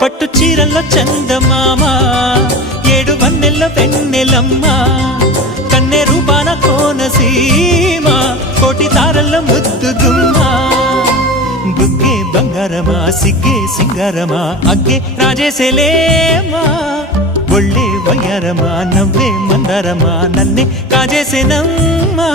పట్టు చీరల్లో చందమామ ఏడు వన్నెల్ల వెన్నెలమ్మ కన్నె రూపాన కోనసీమ కోటి తారల్లో ముద్దుగుమ్మ బుగ్గే బంగారమా సిగ్గే సింగారమా అగ్గే రాజేసేలేమా ఒళ్ళే వయ్యారమా నవ్వే మందారమా నన్నే కాజేసేనమ్మా